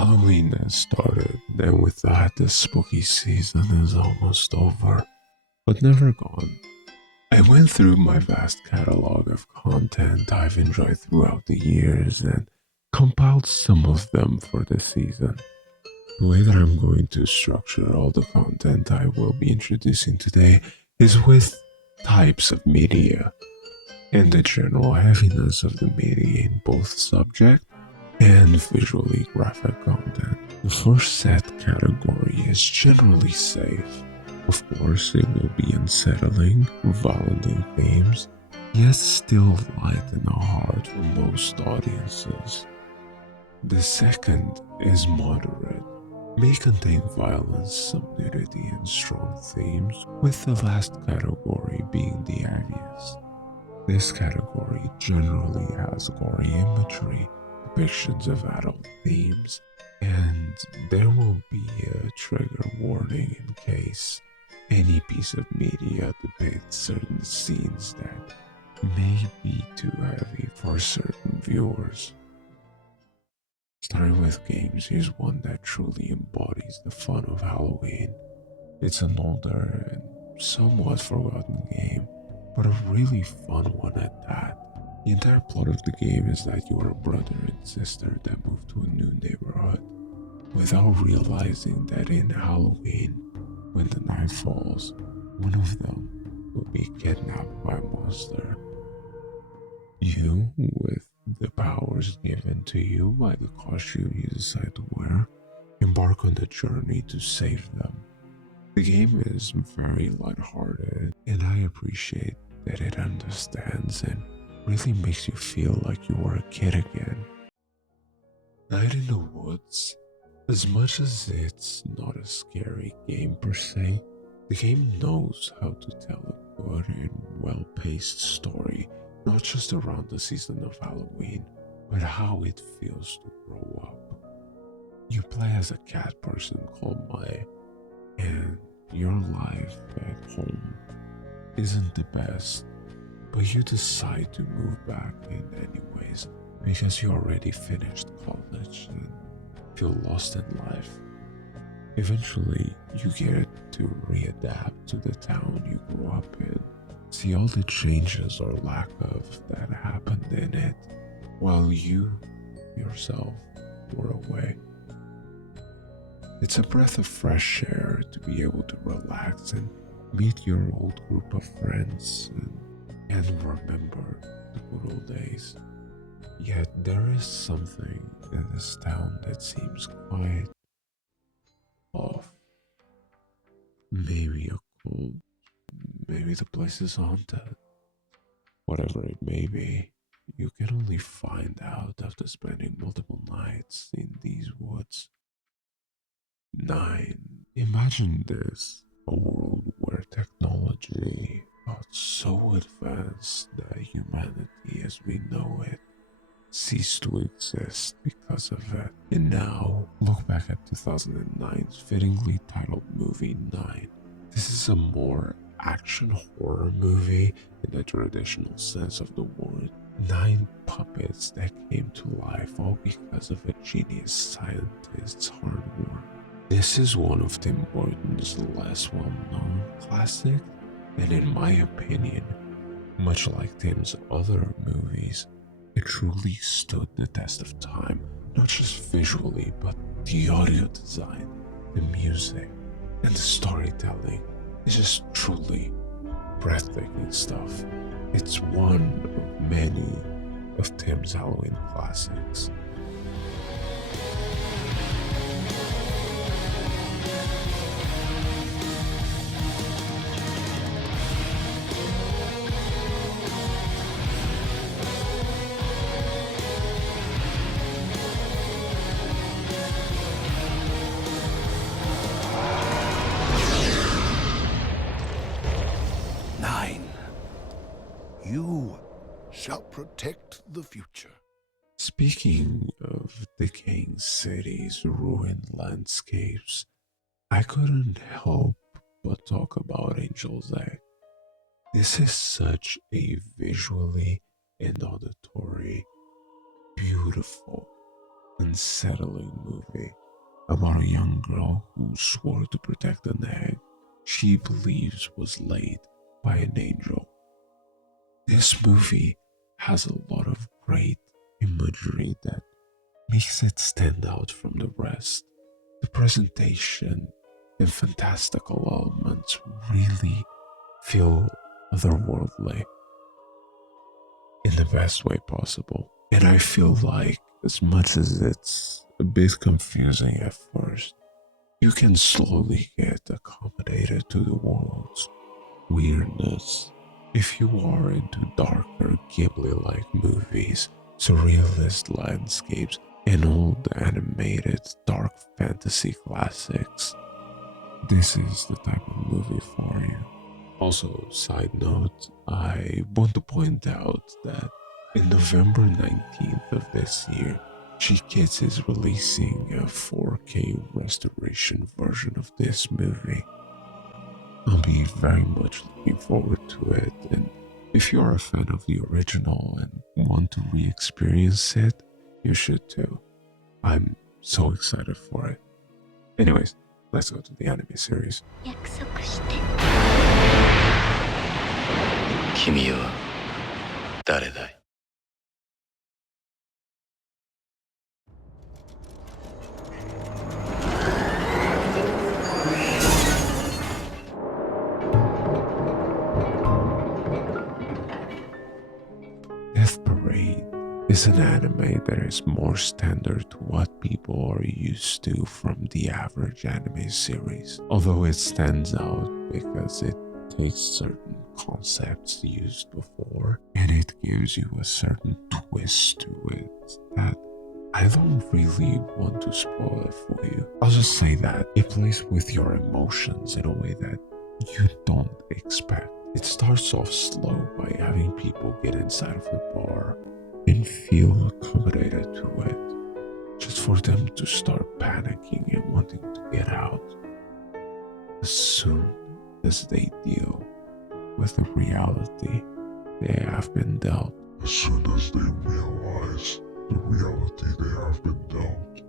Halloween has started, and with that, the spooky season is almost over, but never gone. I went through my vast catalog of content I've enjoyed throughout the years and compiled some of them for this season. The way that I'm going to structure all the content I will be introducing today is with types of media and the general heaviness of the media in both subject and visually graphic content. The first set category is generally safe. Of course, it will be unsettling, violent in themes, yet still light in the heart for most audiences. The second is moderate, may contain violence, some nudity, and strong themes, with the last category being the heaviest. This category generally has gory imagery, depictions of adult themes, and there will be a trigger warning in case any piece of media depicts certain scenes that may be too heavy for certain viewers. Starting with games, here's one that truly embodies the fun of Halloween. It's an older and somewhat forgotten game, but a really fun one at that. The entire plot of the game is that you are a brother and sister that move to a new neighborhood without realizing that in Halloween, when the night falls, one of them will be kidnapped by a monster. You, with the powers given to you by the costume you decide to wear, embark on the journey to save them. The game is very lighthearted, and I appreciate that it understands and really makes you feel like you are a kid again. Night in the Woods. As much as it's not a scary game per se, the game knows how to tell a good and well-paced story, not just around the season of Halloween, but how it feels to grow up. You play as a cat person called Mai, and your life at home isn't the best, but you decide to move back in anyways because you already finished college and feel lost in life. Eventually, you get to readapt to the town you grew up in, see all the changes or lack of that happened in it while you yourself were away. It's a breath of fresh air to be able to relax and meet your old group of friends and remember the good old days. Yet there is something in this town that seems quite off. Maybe a cult, maybe the place is haunted. Whatever it may be, you can only find out after spending multiple nights in these woods. 9. Imagine this, a world where technology got so advanced that humanity as we know it ceased to exist because of it. And now, look back at 2009's fittingly titled movie 9. This is a more action horror movie in the traditional sense of the word. 9 puppets that came to life all because of a genius scientist's hard work. This is one of Tim Burton's less well-known classics, and in my opinion, much like Tim's other movies, it truly stood the test of time, not just visually, but the audio design, the music, and the storytelling. It's just truly breathtaking stuff. It's one of many of Tim's Halloween classics. You shall protect the future. Speaking of decaying cities, ruined landscapes, I couldn't help but talk about Angel's Egg. This is such a visually and auditory beautiful, unsettling movie about a young girl who swore to protect an egg she believes was laid by an angel. This movie has a lot of great imagery that makes it stand out from the rest. The presentation and fantastical elements really feel otherworldly in the best way possible. And I feel like, as much as it's a bit confusing at first, you can slowly get accommodated to the world's weirdness. If you are into darker Ghibli-like movies, surrealist landscapes, and old animated dark fantasy classics, this is the type of movie for you. Also, side note, I want to point out that in November 19th of this year, 𝐂𝐳 is releasing a 4K restoration version of this movie. I'll be very much looking forward to it, and if you are a fan of the original and want to re-experience it, you should too. I'm so excited for it. Anyways, let's go to the anime series. 君は誰だい? Death Parade is an anime that is more standard to what people are used to from the average anime series, although it stands out because it takes certain concepts used before and it gives you a certain twist to it that I don't really want to spoil it for you. I'll just say that it plays with your emotions in a way that you don't expect. It starts off slow by having people get inside of the bar and feel accommodated to it, just for them to start panicking and wanting to get out. As soon as they deal with the reality they have been dealt, As soon as they realize the reality they have been dealt,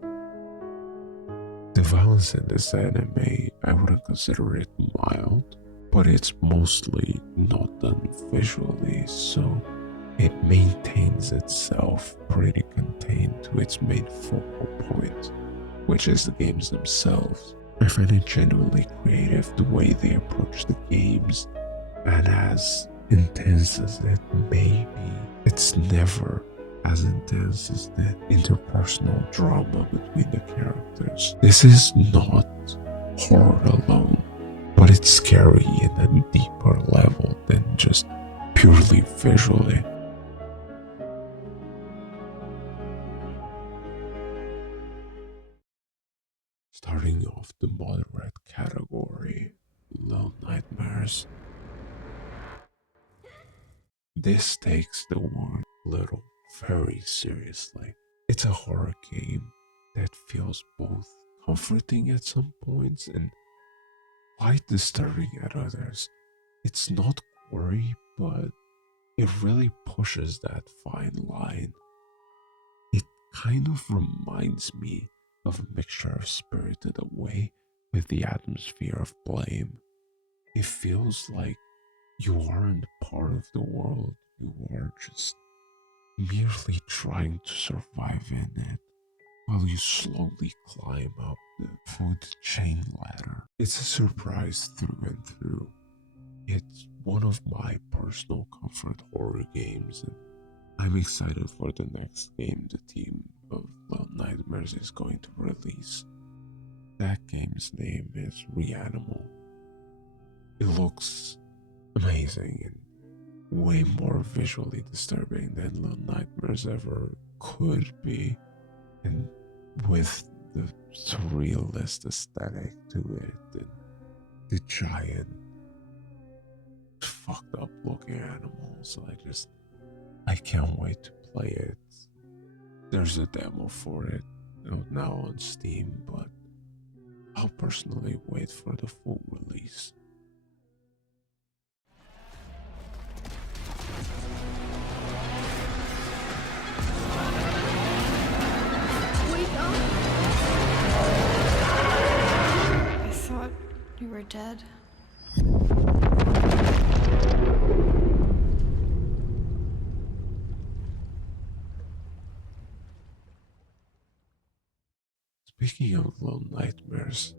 the violence in this anime, I wouldn't consider it mild, but it's mostly not done visually, so it maintains itself pretty contained to its main focal point, which is the games themselves. I find it genuinely creative the way they approach the games, and as intense as it may be, it's never as intense as the interpersonal drama between the characters. This is not horror alone, but it's scary in a deeper level than just purely visually. Starting off the moderate category, Little Nightmares. This takes the word little very seriously. It's a horror game that feels both comforting at some points and quite disturbing at others. It's not gory, but it really pushes that fine line. It kind of reminds me of a mixture of Spirited Away with the atmosphere of blame. It feels like you aren't part of the world, you are just merely trying to survive in it while you slowly climb up the food chain ladder. It's a surprise through and through. It's one of my personal comfort horror games, and I'm excited for the next game the team of Little Nightmares is going to release. That game's name is Reanimal. It looks amazing and way more visually disturbing than Little Nightmares ever could be, and with the surrealist aesthetic to it and the giant fucked up looking animals. I can't wait to play it. There's a demo for it out now on Steam, but I'll personally wait for the full release. dead. Speaking of little nightmares,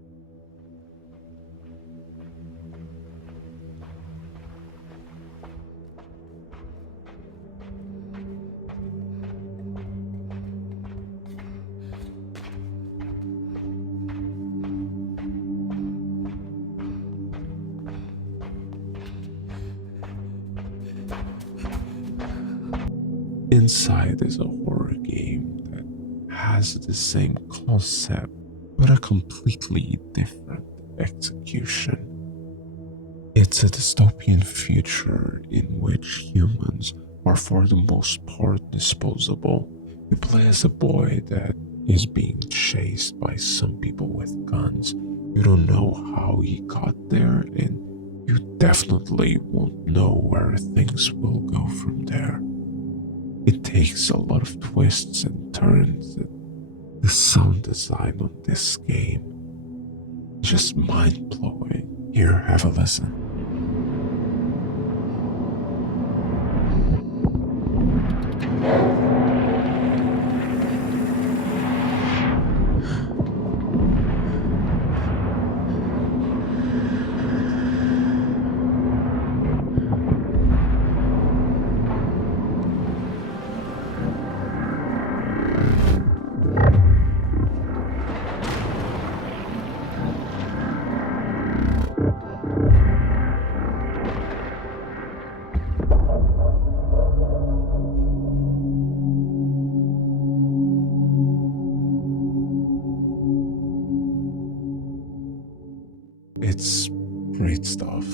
Inside is a horror game that has the same concept but a completely different execution. It's a dystopian future in which humans are for the most part disposable. You play as a boy that is being chased by some people with guns. You don't know how he got there, and you definitely won't know where things will go from there. It takes a lot of twists and turns. The sound design on this game is just mind-blowing. Here, have a listen. It's great stuff.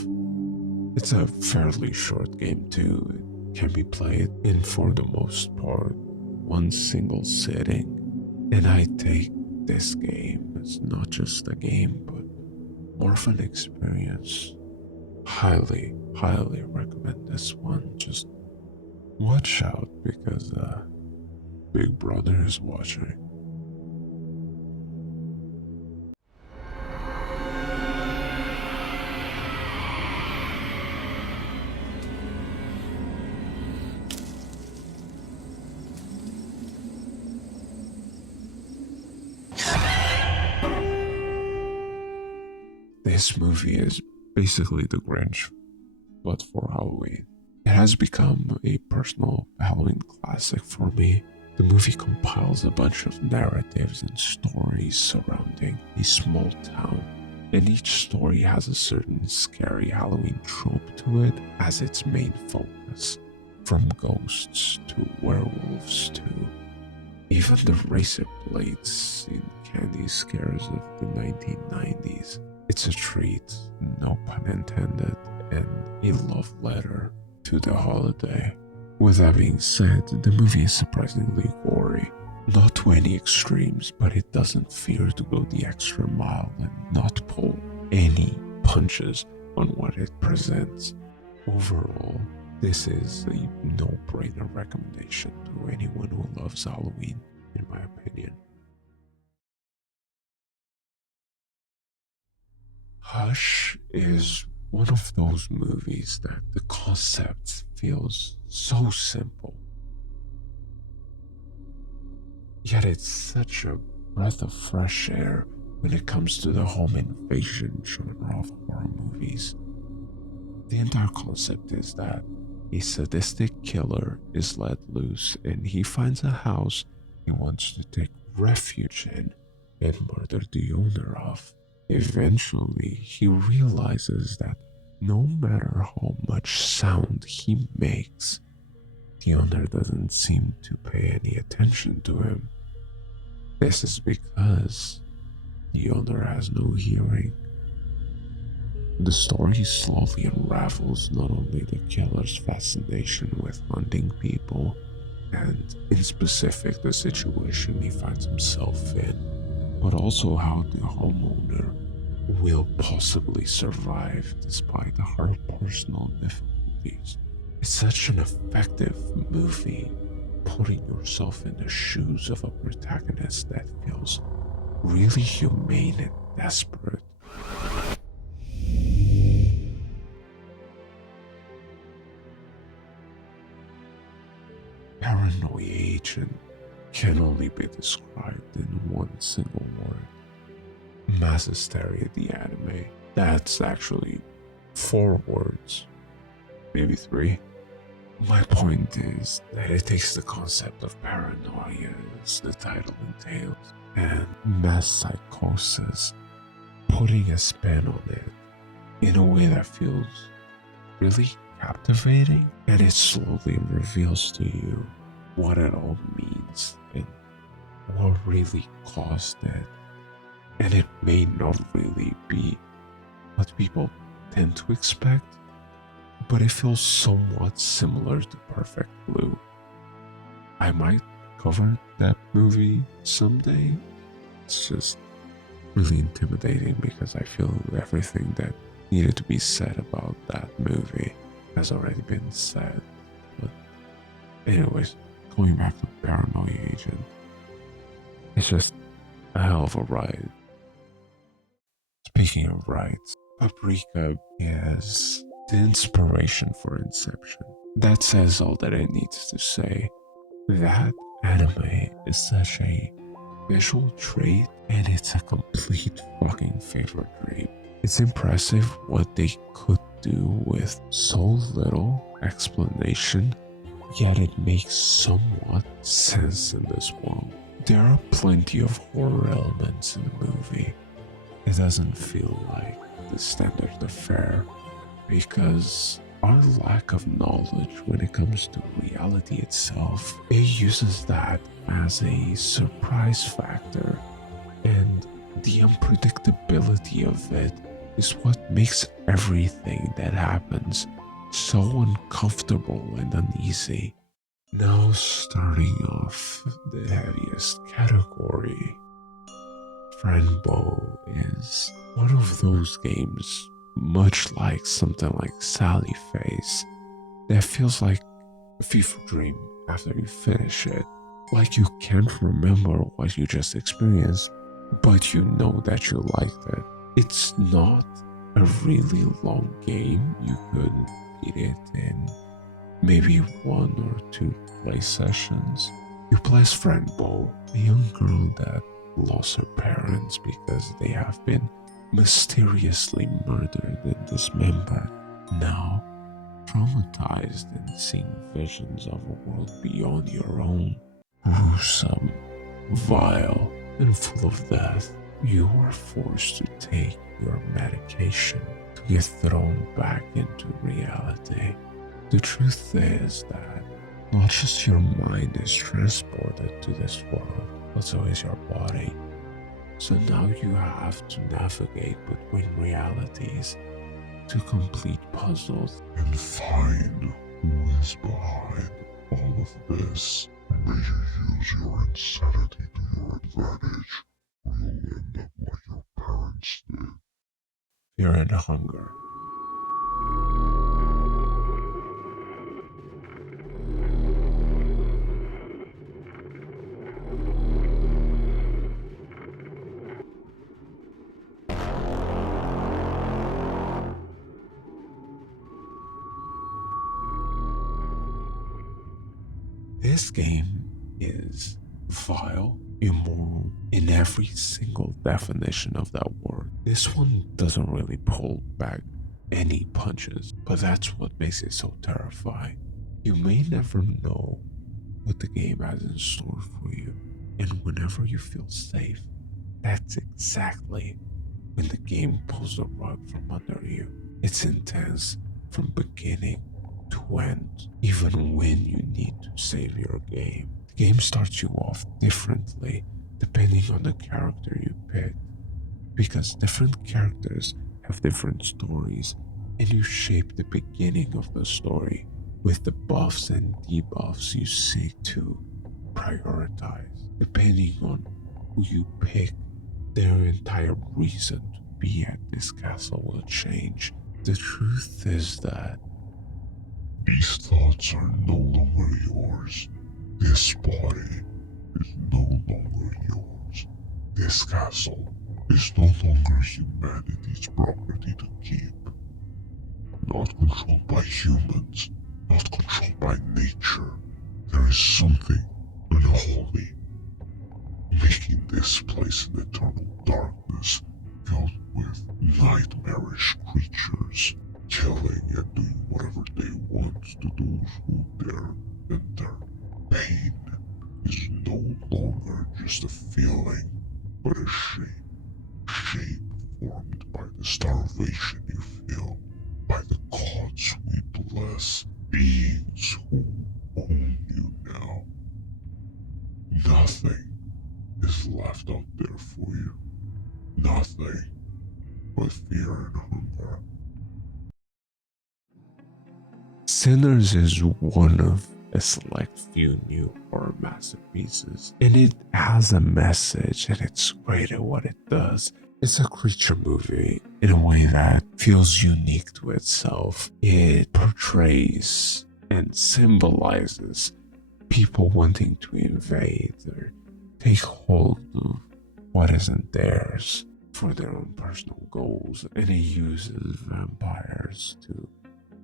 It's a fairly short game too. It can be played in, for the most part, one single sitting. And I take this game as not just a game, but more of an experience. Highly, highly recommend this one. Just watch out because Big Brother is watching. This movie is basically The Grinch, but for Halloween. It has become a personal Halloween classic for me. The movie compiles a bunch of narratives and stories surrounding a small town, and each story has a certain scary Halloween trope to it as its main focus, from ghosts to werewolves to even the razor blades in candy scares of the 1990s. It's a treat, no pun intended, and a love letter to the holiday. With that being said, the movie is surprisingly gory. Not to any extremes, but it doesn't fear to go the extra mile and not pull any punches on what it presents. Overall, this is a no-brainer recommendation to anyone who loves Halloween, in my opinion. Hush is one of those movies that the concept feels so simple, yet it's such a breath of fresh air when it comes to the home invasion genre of horror movies. The entire concept is that a sadistic killer is let loose and he finds a house he wants to take refuge in and murder the owner of. Eventually, he realizes that no matter how much sound he makes, the owner doesn't seem to pay any attention to him. This is because the owner has no hearing. The story slowly unravels not only the killer's fascination with hunting people, and in specific the situation he finds himself in, but also how the homeowner will possibly survive despite her personal difficulties. It's such an effective movie, putting yourself in the shoes of a protagonist that feels really humane and desperate. animation can only be described in one single word. Mass hysteria, the anime. That's actually 4 words, maybe 3. My point is that it takes the concept of paranoia, as the title entails, and mass psychosis, putting a spin on it in a way that feels really captivating, and it slowly reveals to you what it all means and what really caused it. And it may not really be what people tend to expect, but it feels somewhat similar to Perfect Blue. I might cover that movie someday. It's just really intimidating because I feel everything that needed to be said about that movie has already been said. But anyways, going back to Paranoia Agent, it's just a hell of a ride. Speaking of rides, Paprika is the inspiration for Inception. That says all that it needs to say. That anime is such a visual trait, and it's a complete fucking favorite dream. It's impressive what they could do with so little explanation, yet it makes somewhat sense in this world. There are plenty of horror elements in the movie. It doesn't feel like the standard of fare, because our lack of knowledge when it comes to reality itself, it uses that as a surprise factor, and the unpredictability of it is what makes everything that happens so uncomfortable and uneasy. Now, starting off the heaviest category, Friendbow is one of those games, much like something like Sally Face, that feels like a fever dream after you finish it. Like you can't remember what you just experienced, but you know that you liked it. It's not a really long game. You could beat it in maybe 1 or 2 play sessions. You play as Friendbow, a young girl that lost her parents because they have been mysteriously murdered and dismembered. Now, traumatized and seeing visions of a world beyond your own, gruesome, vile, and full of death, you are forced to take your medication to get thrown back into reality. The truth is that not just your mind is transported to this world, but so is your body. So now you have to navigate between realities to complete puzzles and find who is behind all of this. May you use your insanity to your advantage, or you'll end up like your parents did. Fear and Hunger. This game is vile, immoral in every single definition of that word. This one doesn't really pull back any punches, but that's what makes it so terrifying. You may never know what the game has in store for you, and whenever you feel safe, that's exactly when the game pulls the rug from under you. It's intense from beginning to end, even when you need to save your game. The game starts you off differently depending on the character you pick, because different characters have different stories, and you shape the beginning of the story with the buffs and debuffs you seek to prioritize. Depending on who you pick, their entire reason to be at this castle will change. The truth is that these thoughts are no longer yours. This body is no longer yours. This castle is no longer humanity's property to keep. Not controlled by humans, not controlled by nature. There is something, a unholy, making this place an eternal darkness filled with nightmarish creatures, killing and doing whatever they want to those who dare enter. Pain is no longer just a feeling, but a shape formed by the starvation you feel, by the gods we bless, beings who own you now. Nothing is left out there for you. Nothing but fear and hunger. Sinners is one of a select few new horror masterpieces, and it has a message and it's great at what it does. It's a creature movie in a way that feels unique to itself. It portrays and symbolizes people wanting to invade or take hold of what isn't theirs for their own personal goals, and it uses vampires to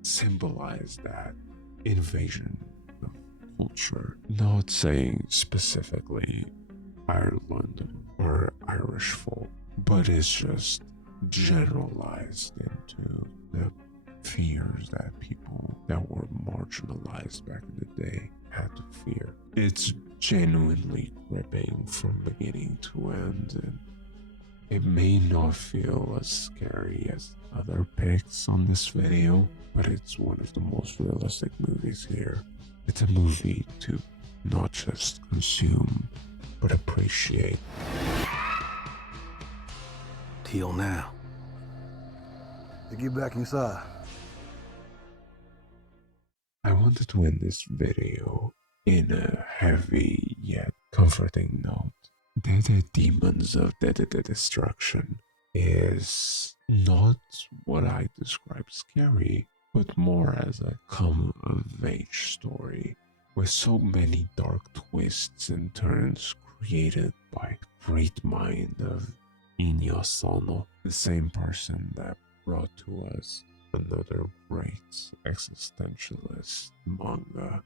symbolize that invasion of culture. Not saying specifically Ireland or Irish folk, but it's just generalized into the fears that people that were marginalized back in the day had to fear. It's genuinely gripping from beginning to end, and it may not feel as scary as other picks on this video, but it's one of the most realistic movies here. It's a movie to not just consume, but appreciate. Till now. To get back inside. I wanted to end this video in a heavy yet comforting note. The Demons of Destruction is not what I describe scary, but more as a come-of-age story with so many dark twists and turns created by the great mind of Enya Sano, the same person that brought to us another great existentialist manga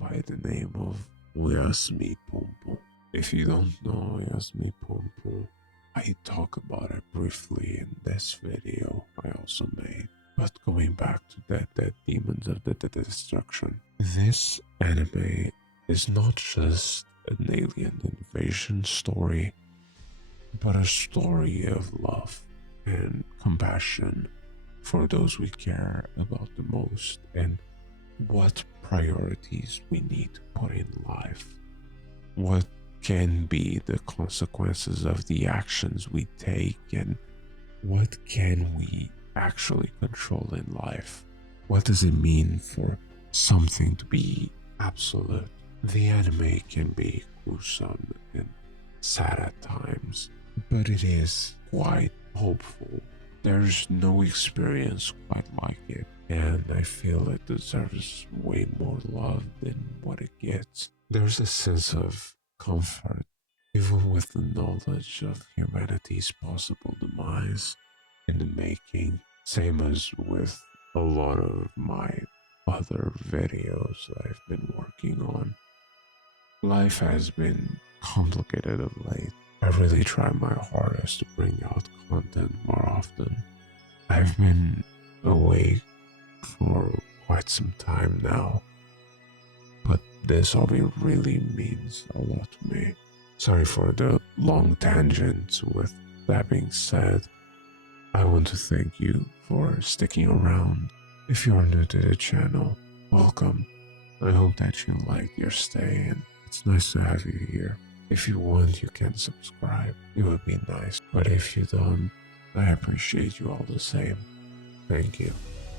by the name of 𝐂𝐨𝐬𝐭𝐮𝐬𝐿. If you don't know 𝐂𝐨𝐬𝐿, I talk about it briefly in this video I also made. But going back to that Demons of Destruction, this anime is not just an alien invasion story, but a story of love and compassion for those we care about the most, and what priorities we need to put in life. What can be the consequences of the actions we take, and what can we actually control in life? What does it mean for something to be absolute? The anime can be gruesome and sad at times, but it is quite hopeful. There's no experience quite like it, and I feel it deserves way more love than what it gets. There's a sense of comfort, even with the knowledge of humanity's possible demise in the making, same as with a lot of my other videos I've been working on. Life has been complicated of late. I really try my hardest to bring out content more often. I've been away for quite some time now, but this hobby really means a lot to me. Sorry for the long tangent. With that being said, I want to thank you for sticking around. If you're new to the channel, welcome. I hope that you liked your stay, and it's nice to have you here. If you want, you can subscribe. It would be nice. But if you don't, I appreciate you all the same. Thank you.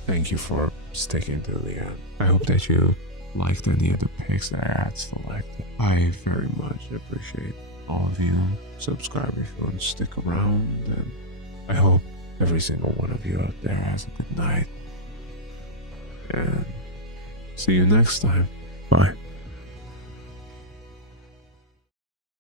Thank you for sticking to the end. I hope that you liked any of the picks that I had selected. I very much appreciate all of you. Subscribe if you want to stick around, and I hope every single one of you out there has a good night. And see you next time. Bye.